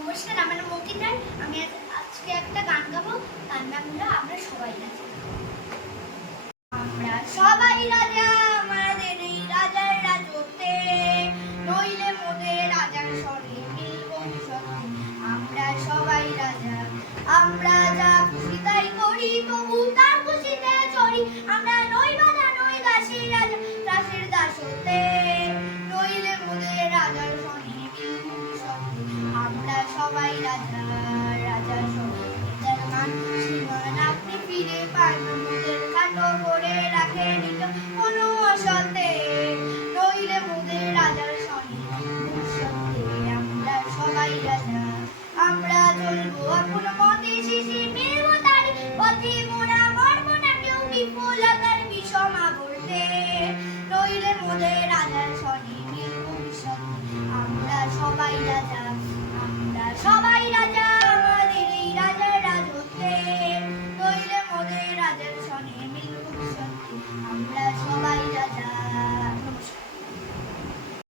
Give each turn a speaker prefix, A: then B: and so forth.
A: নমস্কার, আমার নাম অঙ্কিত আমি আজকে একটা গান গাবো, তার নাম হলো আমরা সবাই রাজা। আমরা সবাই রাজা, আমাদের এই রাজার রাজত্বে। নইলে মোদের রাজার সঙ্গে মিলব আমরা সবাই রাজা, আমরা যা খুশি তাই করি, তবু তার খুশিতে চড়ি। আমরা নই বাধা, নই দাসের রাজা, দাসের নইলে সবাই রাজা রাজা সবাই জার্মান জীবন আপনি ফিরে পান, মুদের কাটো করে রাখেন কোনো অসতে নইলে মুদের রাজার সঙ্গে। আমরা সবাই রাজা, আমরা চলবো আপন মতে শিশি মেরব তার পথে মোরা মরব না, কেউ বিপুল আকার বিষমা বলতে নইলে মোদের